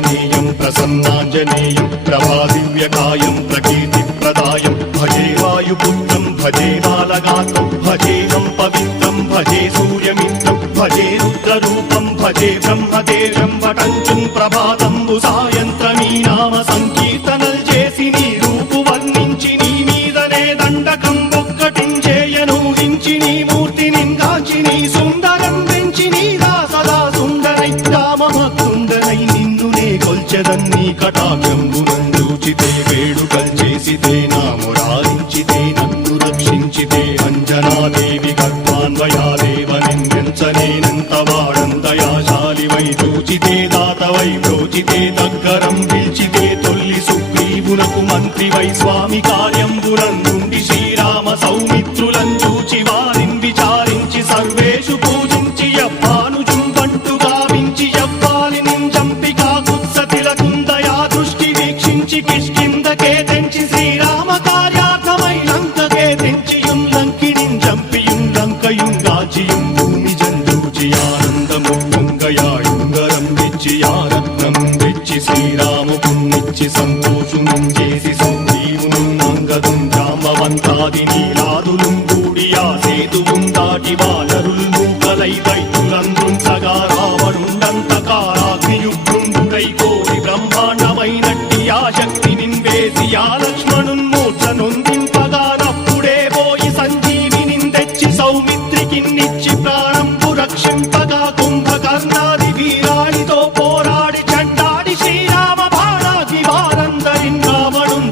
ఆంజనేయం ప్రసన్నాంజనేయం ప్రభాదివ్యకాయం ప్రకీర్తిప్రదాయం భజే వాయుపుత్రం భజే బాలగాత్రం భజేహం పవిత్రం భజే సూర్యమిత్రం భజే రుద్రరూపం భజే బ్రహ్మదేవం వటంచుం ప్రభాతంబు సాయంత్రమీ నామ సంకీర్తనల్ చేసి నీ రూపు వర్ణించి నీ మీదనే దండకం ఒక్కటించేయనూహించి నీ మూర్తిని గాంచి నీ సుందరం పెంచి నీదా సదా సుందరై రామభక్తుండనై నిన్నునే కొల్చెదన్నీ కటాక్షంబునందూచితే వేడుకల్ చేసితే నా మురారించితే నన్ను రక్షించితే అంజనాదేవి గర్భాన్వయాదేవనెంచనేనంత వాడంతయాశాలివై చూచితే దాతవై బ్రోచితే దగ్గరం పిలిచితే తొల్లి సుగ్రీవునకు మంత్రివై స్వామి కార్యంబునందుండి శ్రీరామ సౌమిత్రులం చూచి వారిని విచారించి సర్వేషు పూజించి యవ్వానుజుం బంటు గావించి యవ్వాలిని చంపి కాకుత్సతిలకుందయా దృష్టి వీక్షించి కిష్కిందకే తెంచి శ్రీరామ కార్యార్థమై లంకకే తెంచియుం లంకిణిం చంపియుం లంకయుం గాచియుం భూమి జందూచి ఆనందము పొంగయాయుంగరం తెచ్చి ఆరత్నం తెచ్చి శ్రీరాముకున్నిచ్చి సంతోషునం చేసి సుగ్రీవును అంగదుం జాంబవంతాది నీలాదులుం కూడియా సేతువుం దాటి వానరుల్ మూకలై దైత్యులందృంచగా రావణుండంతకారాగ్నియుగ్రుండుడై కోరి బ్రహ్మాండమైనట్టి ఆ శక్తి నిన్వేసి ఆ లక్ష్మణున్ మూర్ఛ నొందింపగానప్పుడే పోయి సంజీవిని తెచ్చి సౌమిత్రికిన్నిచ్చి ప్రాణంపు రక్షింపగా కుంభకర్ణాది వీరాడితో పోరాడి చండాడి శ్రీరామ బాణాది వారందరిన్ రావణుం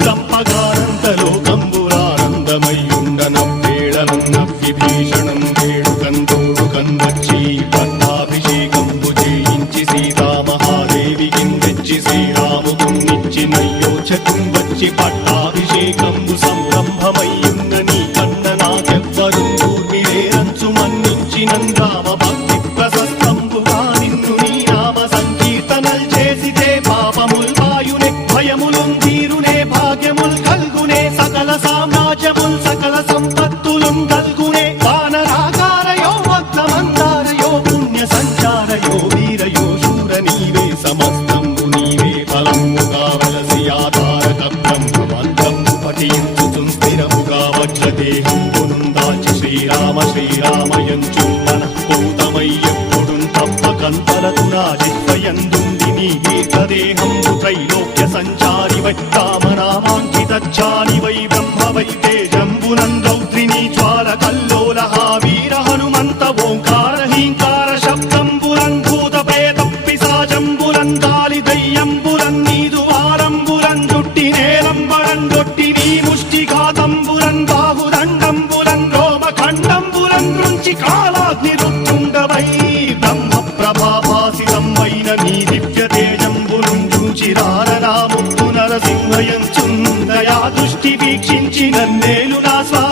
చంపగానంతలోకంబురానందమయ్యుండనవ్వేళనన్నవ్విభీషణం వేడుకందోడుకందొచ్చి పట్టాభిషేకంబు చేయించి సీతామహాదేవికిం తెచ్చి శ్రీరాముకున్నిచ్చి నయ్యోచకం వచ్చి పట్టాభిషేకంబు సంరంభమయ్యున్న నీ కన్న నాకెవ్వరుం దూర్మిరేరంచు మన్నించినం రామ భక్తి ప్రశస్తంబుగా నిన్ను నీ నామ సంకీర్తనల్ చేసితే పాపముల్ వాయునే భయములుం తీరునే భాగ్యముల్ కల్గునే సకల సామ్రాజ్యముల్ సకల సంపత్తులుం కల్గునే వానరాకారయో భక్తమందారయో పుణ్య సంచారయో వీరయో శూర నీవే సమస్తంబు నీవే ఫలముగా వలసి ఆధారక బ్రహ్మమంత్రము పఠించుచుం స్థిరముగా వజ్రదేహంబునుం దాచి శ్రీరామ శ్రీరామయంచు మనఃపూతమై ఎప్పుడుం తప్పకంతరతునా జిహ్వయందుండి నీ దీర్ఘదేహంబు త్రైలోక్య సంచారివై రామనామాంకితచ్చారివై బ్రహ్మవై తేజంబునం రౌద్రిణీ జ్వాల కల్లోల వీర హనుమంత ఓంకార హీంకార శబ్దంబురం భూత ప్రేత పిశాచంబురం గాలి దయ్యంబురం నీదు వారంబురం జుట్టి నేలంబరం గొట్టి నీ ముష్టిఘాతంబురం బాహుదండంబురం రోమఖండంబురం గృంచి కాలాగ్ని రుత్తుండవై బ్రహ్మ ప్రభాభాసితమైన నీ దివ్య తేజంబురం చూచిరారనాముత్తు నరసింహయంచుందయా దృష్టి వీక్షించి నన్నేలు నా స్వా